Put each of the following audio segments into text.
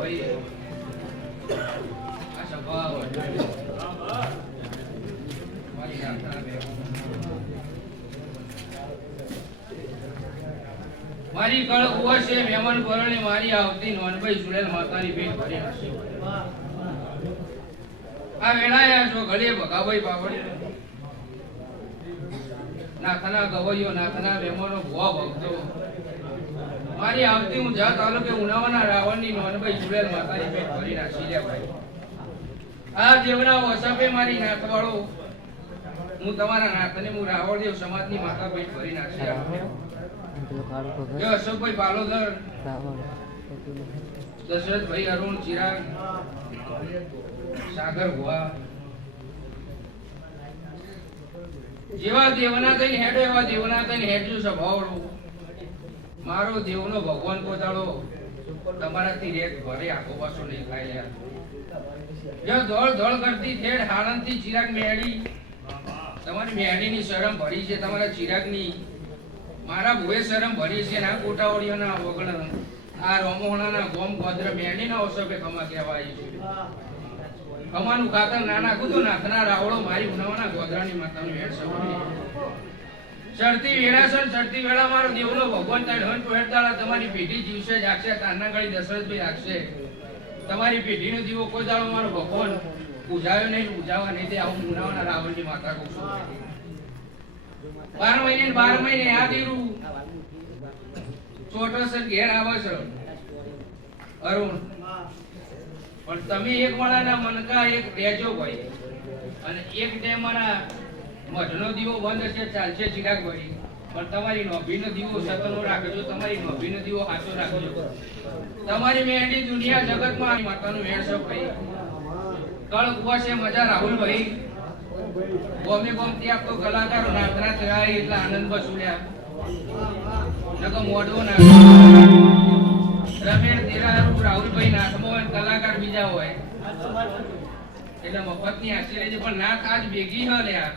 ભાઈ આ સ્વભાવ મારી કળ કુવા છે મહેમાન પરણે મારી આવતી નોનભાઈ સુરેલ માતાની ભેટ ભરી હશે આ વેળાયા છો ઘડે ભગાભાઈ બાવળી નાથના ગવૈયો નાથના મહેમાનો ભુવા ભક્તો મારી આવતી હું જા તાલુકે ઉનાવાના રાવણની નોનભાઈ સુરેલ માતાની ભેટ ભરી નાખી લે ભાઈ આ જેવડા વસાપે મારી નાથવાળો હું તમારા નાથને હું રાવણદેવ સમાજની માતા ભેટ ભરી નાખી અશોકભાઈ પાલોદર દશરથભાઈ અરુણ ચિરાગ સાગર ભુવા જેવા દેવના કઈ હેડો એવા દેવના કઈ હેડજો સ્વભાવડો મારો દેવનો ભગવાન પોતાડો તમારાથી રેત ભરે આખો પાછો નહીં ખાય જો દોડ દોડ કરતી થેડ હાણંદથી ચિરાગ મેળી તમારી મેળીની શરમ ભરી છે તમારા ચિરાગની મારા ભુએ શરમ ભરી છે ના કોટાવડીઓના વગણ આ રોમોણાના ગોમ ગોદ્ર મેળીના ઓસપે ખમા કહેવાય છે ખમાનું ખાતર નાના કુતો નાથના રાવળો મારી ઉનાવાના ગોધરાની માતાનું હેડ સવડી ચડતી વેળાસન ચડતી વેળા મારો દેવનો ભગવાન તાણ પહેરતાળા તમારી પેઢી જીવશે જાગશે તારના ગળી દશરથભાઈ રાખશે તમારી પેઢીનો દીવો કોઈ દાડો મારો ભગવાન પૂજાયો નહીં પૂજાવા નહીં તે આવું ઉનાવાના રાવણની માતા કહું છું 12 મહિને આ દીરું છોટોસર ઘેર આવે છે અરુણ પણ તમે એક માળાના મનકા એક દેજો ભાઈ અને એક ટાઈમ મારા મઢનો દીવો બંધ છે ચાલશે ચિરાગ ભાઈ પણ તમારી નોભીનો દીવો સતનો રાખજો તમારી નોભીનો દીવો હાચો રાખજો તમારી મેંડી દુનિયા જગતમાં માતાનું વેણ છે ભાઈ કળ કુવા છે મજા રાહુલ ભાઈ ગોમે ગોમ ત્યાં તો કલાકારો નાચના થયા એટલા આનંદ બસુડ્યા નકો મોઢો ના રમેશ દેરારૂ રાહુલભાઈ નાથમો હોય કલાકાર બીજા હોય એટલે મફતની આશીર્વાદ પણ નાથ આજ ભેગી હ લ્યા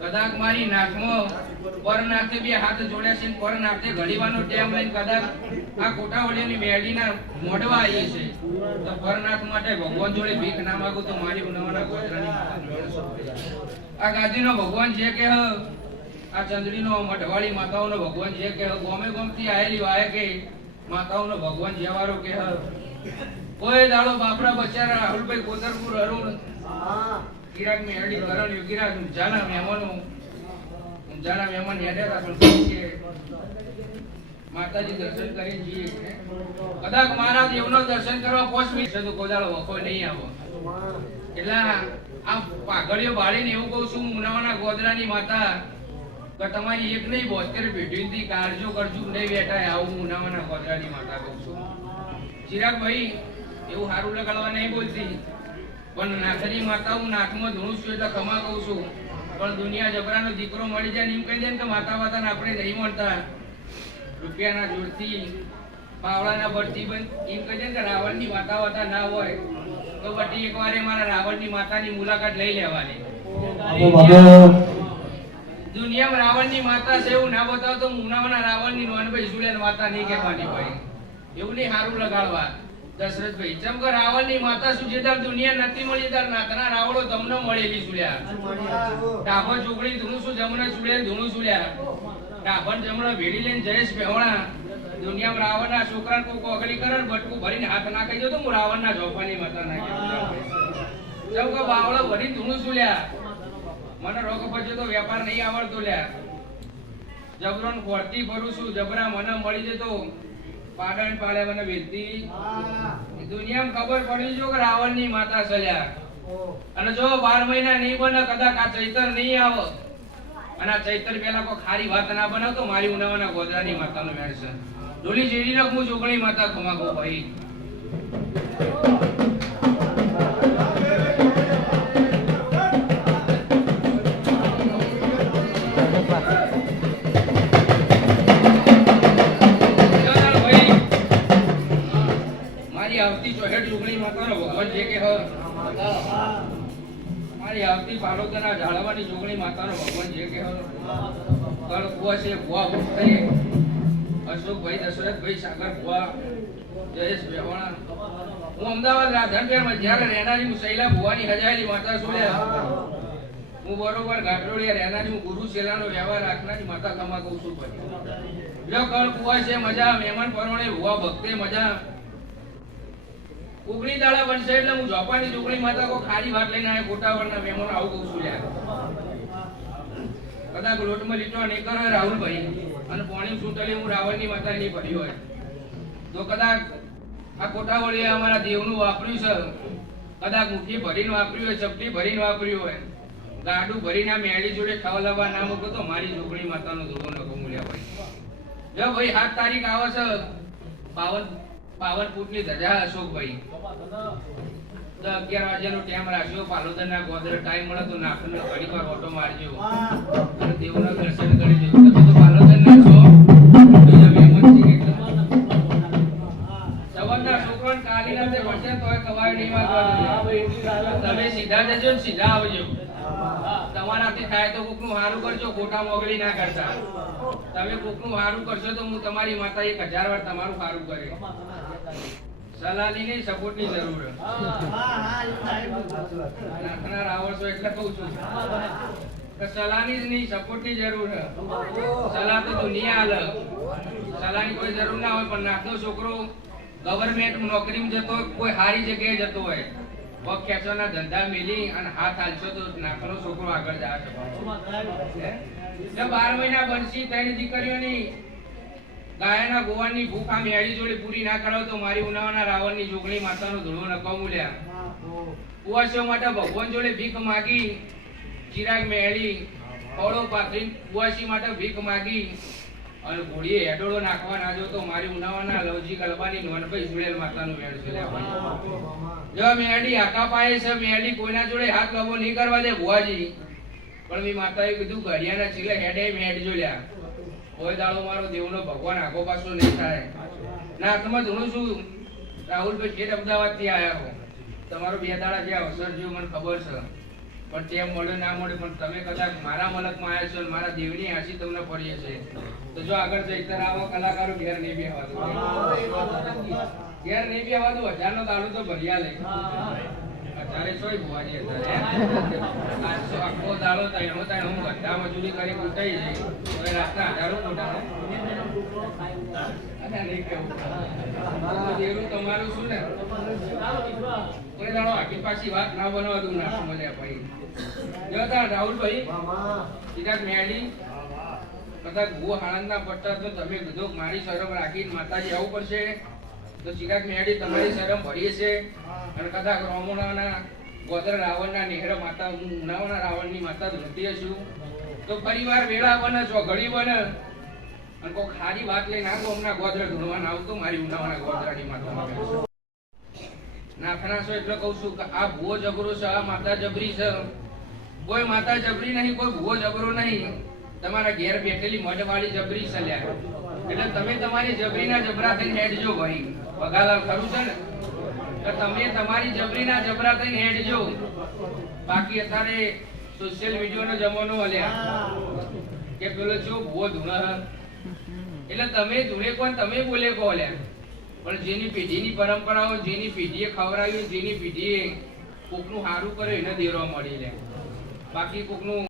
કદાચ મારી નાથમો પરનાથે બે હાથ જોડ્યા છે પરનાથે ઘડીવાનો ટાઈમ લઈને કદાચ આ કોટાવડીની મેડીના મોઢવા આવી છે તો પરનાથ માટે ભગવાન જોડે ભીખ ના માંગુ તો મારી ઉનાવાના ગોધરાની આ ગાદીનો ભગવાન છે કે આ ચંદડીનો મઢવાળી માતાઓનો ભગવાન છે કે ગોમે ગોમથી આયેલી વાય કે માતાઓનો ભગવાન જેવારો કે કોઈ દાડો બાપરા બચારા રાહુલભાઈ કોતરપુર અરુણ ચિરાગ મેરડી કરણ યોગીરાજ ઊંઝાના મહેમાન હેડ્યા હતા કે માતાજી દર્શન કરી જઈએ કદાચ મારા દેવનો દર્શન કરવા 5 મિનિટ તો કોઈ દાડો વખો નહીં આવો એટલે આ પાઘડીઓ બાળીને એવું કહું છું ઉનાવાના ગોધરાની માતા કે તમારી એક નહીં 72 પેઢીથી કાળજો કરજો નહીં બેઠા આવું ઉનાવાના ગોધરાની માતા કહું છું ચિરાગ ભાઈ એવું સારું લગાડવા નહીં બોલતી પણ નાથની માતા હું નાથમાં ધૂણું છું એટલે ખમા કહું છું પણ દુનિયા જબરાનો દીકરો મળી જાય એમ કહી દે ને કે માતા વાતાને આપણે નહીં મળતા રૂપિયાના જોડથી પાવડાના બળથી બંધ એમ કહી દે ને કે રાવણની માતા વાતા ના હોય તો બટી એકવારે મારા રાવણની માતાની મુલાકાત લઈ લેવાની દુનિયામાં રાવણની માતા છે એવું ના બતાવો તો ઉનાવાના રાવણની નોનભાઈ સુલેન માતા નહીં કહેવાની ભાઈ એવું નહીં સારું લગાડવા દશરથભાઈ ચમકો રાવણની માતા શું જે દુનિયા નથી મળી તાર નાથના રાવણો તમને મળેલી સુલ્યા ડાભો ચોકડી ધૂણું શું જમણે સુલ્યા ધૂણું સુલ્યા ડાભણ જમણે ભેડી લઈને જયેશ પહેવણા દુનિયામાં રાવણના છોકરા કો કોગળી કરે બટકું ભરીને હાથ નાખી દો તો હું રાવણના જોફાની માતા નાખી ચમકો બાવળો ભરીને ધૂણું સુલ્યા મને રોગ પછી તો વેપાર નહીં આવડતો લ્યા જબરોન ખોરતી ભરું છું જબરા મને મળી જતો પાડણ પાડે મને વેચતી દુનિયામાં ખબર પડી જો કે રાવણની માતા સલ્યા અને જો 12 મહિના નહીં બને કદાચ આ ચૈતર નહીં આવે અને આ ચૈતર પેલા કોઈ ખારી વાત ના બનાવ તો મારી ઉનાવાના ગોધરાની માતાનો મેળ છે ડોલી જેડી રખ હું ચોકડી માતા ખમાગો ભાઈ આવતી ચોહેડ લુગડી માતાનો ભગવાન જે કે મારી આવતી પાલોદના ઝાડવાની જોગણી માતાનો ભગવાન જે કે કળ કુવા છે ભુવા ઉઠે અશોકભાઈ દશરથભાઈ સાગર ભુવા જયેશ બેવાણા. હું અમદાવાદ રાધનપુરમાં જ્યારે રહેનારી હું શૈલા ભુવાની હજાયેલી માતા સુડ્યા. હું બરોબર ગાંઠોડિયા રહેનારી હું ગુરુ શેલાનો વ્યવહાર રાખનારી માતા કમા કહું છું ભાઈ. જો કળ કુવા છે મજા, મહેમાન પરવણે ભુવા ભક્તે મજા. ઉગણી દાડા બનશે એટલે હું જોપાની ચૂકણી માતા કો ખારી વાત લઈને આયા ગોટાવળના મહેમાન આવું કહું છું યાર. કદાચ લોટમાં લીટો નહીં કરો રાહુલભાઈ અને પોણી છૂટલી હું રાવણની માતા નહીં ભરી હોય તો કદાચ આ કોટાવળીએ અમારા દેવનું વાપર્યું છે, કદાચ મુઠ્ઠી ભરીને વાપર્યું હોય, ચપટી ભરીને વાપર્યું હોય, ગાડું ભરીને આ મેળી જોડે ખવલાવવા ના મૂકો તો મારી છોકરી માતાનો ધોળો ન કમૂલ્યા ભાઈ. જો ભાઈ 7 તારીખ આવે છે 52 ફૂટની ધજા અશોકભાઈ. તો 11 વાગ્યાનો ટાઈમ રાખ્યો. પાલોદરના ગોદર ટાઈમ મળે તો નાખનો ઘડી વાર ઓટો મારજો અને દેવના દર્શન કરી લેજો. તમે તો પાલોદરના છો, બીજા મહેમાન છે કેટલા સવારના છોકરાને કાલીના તે વચન તોય કવાય નહીં વાગવા. તમે સીધા જજો ને સીધા આવજો. તમારાથી થાય તો કોકનું હારું કરજો, ખોટા મોગલી ના કરતા. તમે કોકનું હારું કરશો તો હું તમારી માતા 1000 વાર તમારું હારું કરે. સલાહની નહીં, સપોર્ટની જરૂર. નાખના રાવણસો એટલે કહું છું કે સલાહની જ નહીં, સપોર્ટની જરૂર. સલાહ તો દુનિયા આલે, સલાહની કોઈ જરૂર ના હોય. પણ નાખનો છોકરો ગવર્નમેન્ટ નોકરીમાં જતો હોય, કોઈ સારી જગ્યાએ જતો હોય, પગ ખેંચવાના ધંધા મેલી અને હાથ હાલશો તો નાખનો છોકરો આગળ જાય છે. 12 મહિના બનશી 3 દીકરીઓની ગાયના ગોવાળની ભૂખ આ મેળી જોડે પૂરી ના કરાવ તો મારી ઉનાવાના રાવણની જોગણી માતાનો ધૂળો નકો મૂલ્યા. કુવાસીઓ માટે ભગવાન જોડે ભીખ માગી, ચિરાગ મેળી ફળો પાથરી કુવાસી માટે ભીખ માગી અને ઘોડીએ હેડોળો નાખવા ના જો તો મારી ઉનાવાના લવજી ગલબાની નોનભાઈ સુડેલ માતાનું મેળ છે. જો મેળી આકા પાએ છે, મેળી કોઈના જોડે હાથ લબો નહીં કરવા દે ભુવાજી. પણ મી માતાએ કીધું ઘડિયાના ચીલે હેડે મેળ જોલ્યા. કોઈ દાડો મારો દેવનો ભગવાન આગો પાછો નહીં થાય. ના હાથમાં ધૂણું છું. રાહુલભાઈ ખેત અમદાવાદ થી આયા હો. તમારો 2 દાડા જે અવસર જો મને ખબર છે, પણ તેમ મળે ના મળે પણ તમે કદાચ મારા મલકમાં આવ્યા છો અને મારા દેવની આશી તમને પડીએ છે તો જો આગળ જઈતર આવો કલાકારો ઘેર નહીં બેહવા દો. ઘેર નહીં બેહવા દો. 1000 નો દાડો તો ભર્યા લે. અત્યારે સોય ભુવાજી અત્યારે આખો દાડો તૈણ હું ગધા મજૂરી કરી કૂટાઈ જઈ હવે રાતના 1000 ખોટા નહીં કેવું દેવું તમારું શું ને કોઈ દાડો આખી પાછી વાત ના બનાવવા દઉં ના મળ્યા ભાઈ. જો તા રાહુલભાઈ સીધા મેળી કદાચ ભૂ આણંદના પટ્ટા તો તમે કીધું મારી શરમ રાખીને માતાજી આવવું પડશે તો ચિરાગ મેળી તમારી શરમ ભરીએ છે અને કદાચ રોમોણાના ગોદર રાવણના નેહર માતા હું ઉનાવાના રાવણની માતા ધૂણતી છું તો પરિવાર વેળા બને ચોઘડી બને અને કોઈ ખારી વાત લઈને આવો હમણાં ગોદર ધૂણવાના આવતો મારી ઉનાવાના ગોદરાની માતા નાખના છો એટલે કહું છું કે આ ભૂવો જબરો છે, આ માતા જબરી છે. કોઈ માતા જબરી નહીં, કોઈ ભૂવો જબરો નહીં. તમારા ઘેર બેઠેલી મઢવાળી જબરી છે લ્યા. એટલે તમે તમારી જબરીના જબરા થઈને હેડજો ભાઈ. વગાલાલ ખરું છે ને કે તમે તમારી જબરીના જબરા થઈને હેડજો. બાકી અત્યારે સોશિયલ મીડિયાનો જમાનો હલ્યા કે પેલો જો ભૂવો ધૂણા એટલે તમે ધૂણે કોણ તમે બોલે કો હલ્યા. પણ જેની પેઢીની પરંપરાઓ, જેની પેઢીએ ખવડાવ્યું, જેની પેઢીએ કોકનું સારું કર્યું એને દેરવા મળી લે. બાકી કોકનું